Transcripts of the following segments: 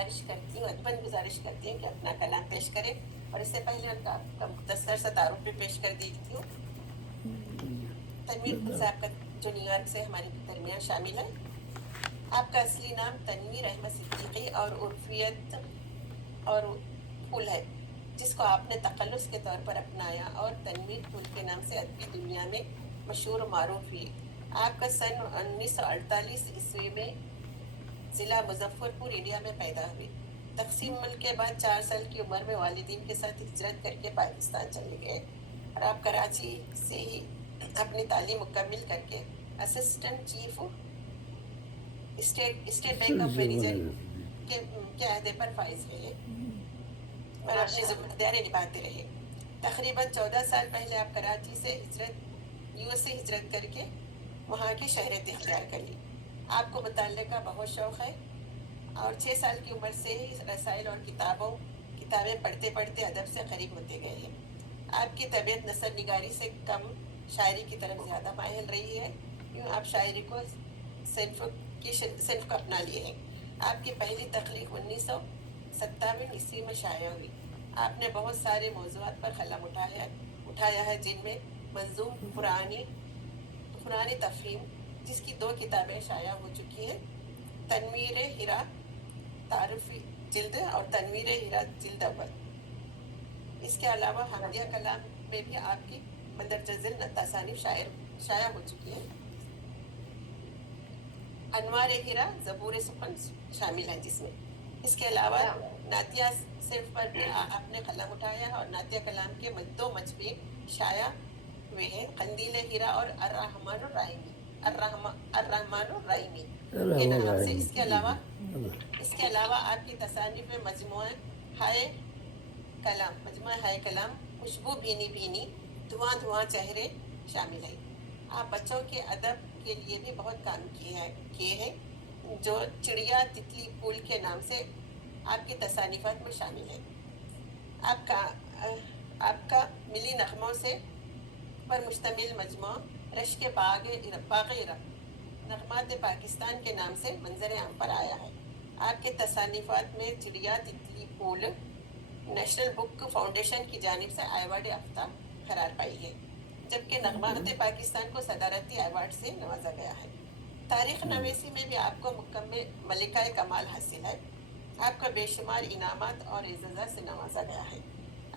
گزارش کرتی ہوں کہ اپنا کلام پیش کریں، اور اس سے پہلے ان کا آپ کا مختصر سا تعارف بھی پیش کر دیتی ہوں۔ تنویر صاحب کا جو نیو یارک سے ہمارے درمیان شامل ہے، آپ کا اصلی نام تنویر احمد صدیقی اور عرفیت اور پھول ہے، جس کو آپ نے تخلص کے طور پر اپنایا اور تنویر پھول کے نام سے ادبی دنیا میں مشہور و معروف ہوئی۔ آپ کا سن 1948 میں ضلع مظفر پور انڈیا میں پیدا ہوئی۔ تقسیم ملک کے بعد 4 سال کی عمر میں والدین کے ساتھ ہجرت کر کے پاکستان چلے گئے، اور آپ کراچی سے ہی اپنی تعلیم مکمل کر کے assistant chief state bank of manager کے عہدے پر فائز رہے اور اپنی ذمہ داریاں نبھاتے رہے۔ تقریباً 14 سال پہلے آپ کراچی سے یو ایس سے ہجرت کر کے وہاں کی شہریت اختیار کر لی۔ آپ کو مطالعے کا بہت شوق ہے، اور 6 سال کی عمر سے ہی رسائل اور کتابیں پڑھتے پڑھتے ادب سے قریب ہوتے گئے ہیں۔ آپ کی طبیعت نثر نگاری سے کم شاعری کی طرف زیادہ مائل رہی ہے، کیوں آپ شاعری کو صنف کو اپنا لیے ہیں۔ آپ کی پہلی تخلیق 1957 میں شائع ہوئی۔ آپ نے بہت سارے موضوعات پر قلم اٹھایا ہے، جن میں منظوم قرآن تفہیم، جس کی 2 کتابیں شائع ہو چکی ہیں، تنویر ہیرا تعارفی جلد اور تنویر ہیرا جلد اول۔ اس کے علاوہ حمدیہ کلام میں بھی آپ کی مندرجہ ذیل تصانیف شائع ہو چکی ہیں۔ انوار ہیرا زبور سخن شامل ہیں جس میں۔ اس کے علاوہ نعتیہ صنف پر بھی آپ نے قلم اٹھایا ہے، اور نعتیہ کلام کے 2 مجموعے شائع ہوئے ہیں، قندیل ہیرا اور الرحمن الرحیمی کے نام سے۔ اس کے علاوہ آپ کی تصانیف میں مجموعہ ہائے کلام، خوشبو بھینی بھینی، دھواں دھواں چہرے شامل ہیں۔ آپ بچوں کے ادب کے لیے بھی بہت کام کیے ہیں، جو چڑیا تتلی پھول کے نام سے آپ کی تصانیفات میں شامل ہے۔ آپ کا ملی نغموں سے پر مشتمل مجموعہ رشک باغ نغمات پاکستان کے نام سے منظر عام پر آیا ہے۔ آپ کے تصانیفات میں چڑیا تتلی پھول نیشنل بک فاؤنڈیشن کی جانب سے ایوارڈ یافتہ قرار پائی ہے، جبکہ نغمات پاکستان کو صدارتی ایوارڈ سے نوازا گیا ہے۔ تاریخ نویسی میں بھی آپ کو مکمل ملکہ کمال حاصل ہے۔ آپ کو بے شمار انعامات اور اعزازات سے نوازا گیا ہے۔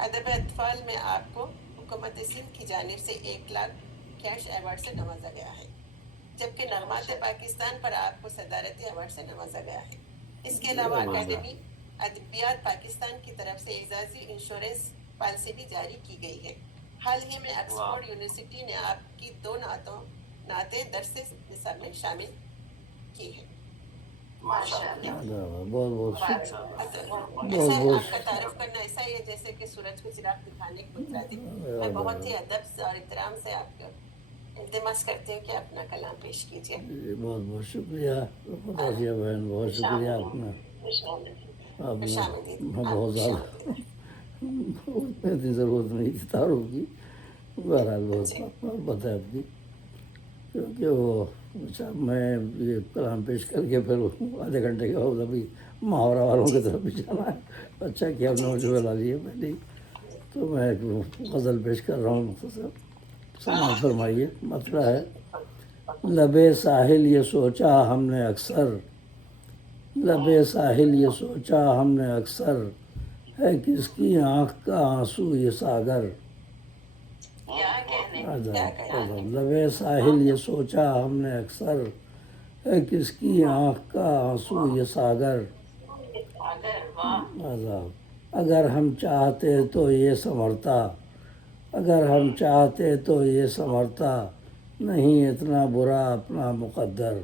ادب اطفال میں آپ کو حکومت سندھ کی جانب سے 1 لاکھ کیش ایوارڈ سے نوازا گیا ہے، جبکہ نغمات پاکستان پر آپ کو صدارتی ایوارڈ سے نوازا گیا ہے۔ اس کے علاوہ اکیڈمی ادبیات پاکستان کی طرف سے اعزازی انشورنس پالیسی بھی جاری کی گئی ہے۔ حال ہی میں آکسفورڈ یونیورسٹی نے آپ کی 2 نعتیں درس نصاب میں شامل کی ہیں۔ بہت آپ کا تعارف کرنا ایسا ہی ہے جیسے کہ سورج کو چراغ دکھانے کے مترادف۔ میں بہت ہی ادب اور احترام سے آپ کا التماس کرتی ہوں کہ اپنا کلام پیش کیجیے۔ بہت شکریہ رضیہ بہن، بہت شکریہ اپنا بہت زیادہ اتنی ضرورت نہیں تھی تعارف کی، بہرحال بہت محبت ہے آپ کی، کیونکہ وہ میں یہ کلام پیش کر کے پھر آدھے گھنٹے کے بعد ابھی محاورہ والوں کی طرف بھی جانا ہے۔ اچھا کیا آپ نے مجھے بلا لیا پہلے، تو میں ایک غزل پیش کر رہا ہوں مختصر، سماعت فرمائیے۔ مسئلہ ہے لبے ساحل یہ سوچا ہم نے اکثر، لبے ساحل یہ سوچا ہم نے اکثر، ہے کس کی آنکھ کا آنسو یہ ساگر۔ لبے ساحل یہ سوچا ہم نے اکثر، ہے کس کی آنکھ کا آنسو یہ ساگر۔ اگر ہم چاہتے تو یہ سنورتا، اگر ہم چاہتے تو یہ سنورتا، نہیں اتنا برا اپنا مقدر،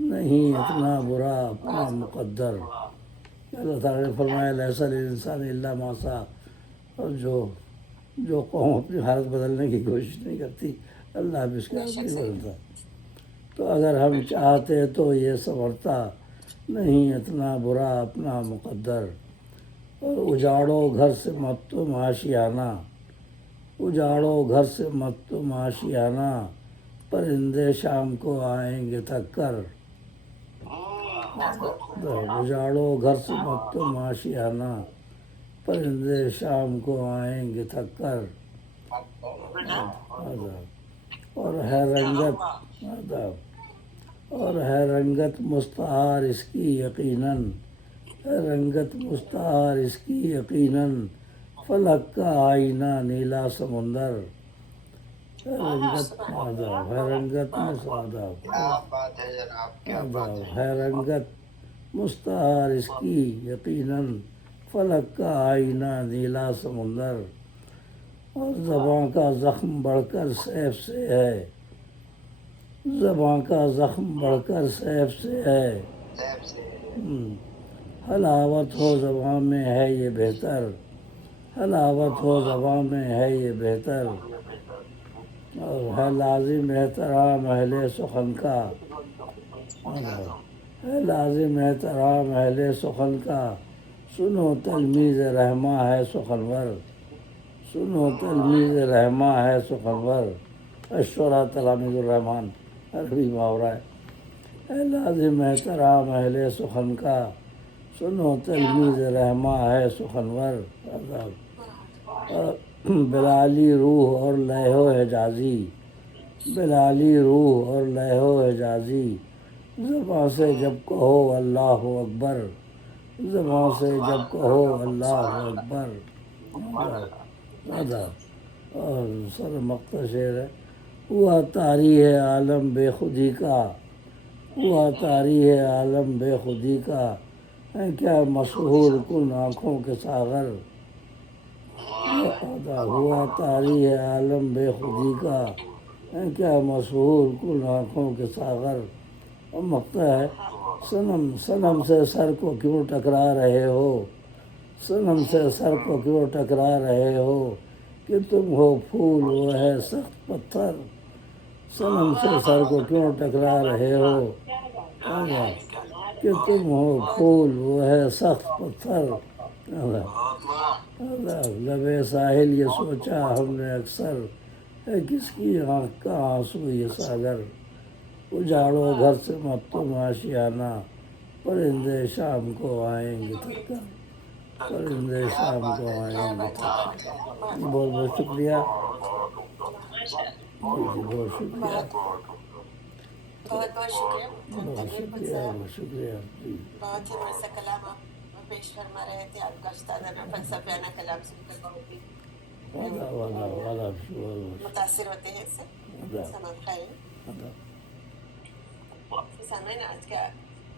نہیں اتنا برا اپنا مقدر۔ اللہ تعالیٰ نے فرمایا لیس للانسان الا ما سعی، اور جو قوم اپنی حالت بدلنے کی کوشش نہیں کرتی، اللہ بھی اس کی حالت نہیں بدلتا۔ تو اگر ہم چاہتے تو یہ سنورتا، نہیں اتنا برا اپنا مقدر۔ اور اجاڑو گھر سے مت تم آشیانہ، اجاڑو گھر سے مت تم آشیانہ، پرندے شام کو آئیں گے تھک کر۔ اجاڑو گھر سے مت تم آشیانہ، پرندے شام کو آئیں گے تھک کر. آداب اور ہے رنگت، آداب اور ہے رنگت مستعار اس کی یقیناً، ہے رنگت مستعار اس کی یقیناً، فلک کا آئینہ نیلا سمندر. ہے رنگت، آداب ہے رنگت آداب آداب ہے رنگت مستعار اس کی یقیناً، فلک کا آئینہ نیلا سمندر. اور زباں کا زخم بڑھ کر سیف سے ہے، زباں کا زخم بڑھ کر سیف سے ہے. حلاوت ہو زباں میں ہے یہ بہتر، حلاوت ہو زباں میں ہے یہ بہتر. اور ہے لازم احترام اہل سخن کا، ہے لازم احترام اہل سخن کا، سنو تلمیذ رحماں ہے سخنور، سنو تلمیذ رحماں ہے سخنور. اشورا تلاميذ الرحمن عربی محاورہ ہے. ہے لازم احترام اہل سخن کا، سنو تلمیذ رحماں ہے سخنور. بلالی روح اور لہو حجازی، بلالی روح اور لہو حجازی، زباں سے جب کہو اللہ اکبر، زباں سے جب کہو اللہ اکبر. اور سر مقطع شعر ہے. ہوا طاری ہے عالم بے خودی کا، ہوا طاری ہے عالم بے خودی کا، ہے کیا مسحور کن آنکھوں کے ساغر. ہوا طاری ہے عالم بے خودی کا، ہے کیا مسحور کن آنکھوں کے ساغر. اور مقطع ہے. صنم صنم سے سر کو کیوں ٹکرا رہے ہو، صنم سے سر کو کیوں ٹکرا رہے ہو، کہ تم ہو پھول وہ ہے سخت پتھر. صنم سے سر کو کیوں ٹکرا رہے ہو، کہ تم ہو پھول وہ ہے سخت پتھر. لبے ساحل یہ سوچا ہم نے اکثر، ہے کس کی آنکھ کا آنسو یہ ساغر. اجاڑو گھر سے مت تم آشیانہ، پرندے شام کو آئیں گے تھک کر، پرندے شام کو آئیں گے تھک کر. بہت بہت شکریہ، بہت شکریہ، بہت بہت شکریہ بہت بالکل شکریہ، صاحب. بہت شکریہ. جی بہت ہی مرثہ کلام آپ پیش فرما رہے تھے. آپ کا استادانہ فلسفیانہ کلام سن کر بہت ہی آداب آداب آداب شکریہ. متاثر ہوتے ہیں اس سے. آداب سماعت خیر. آداب. سامعین، آج کا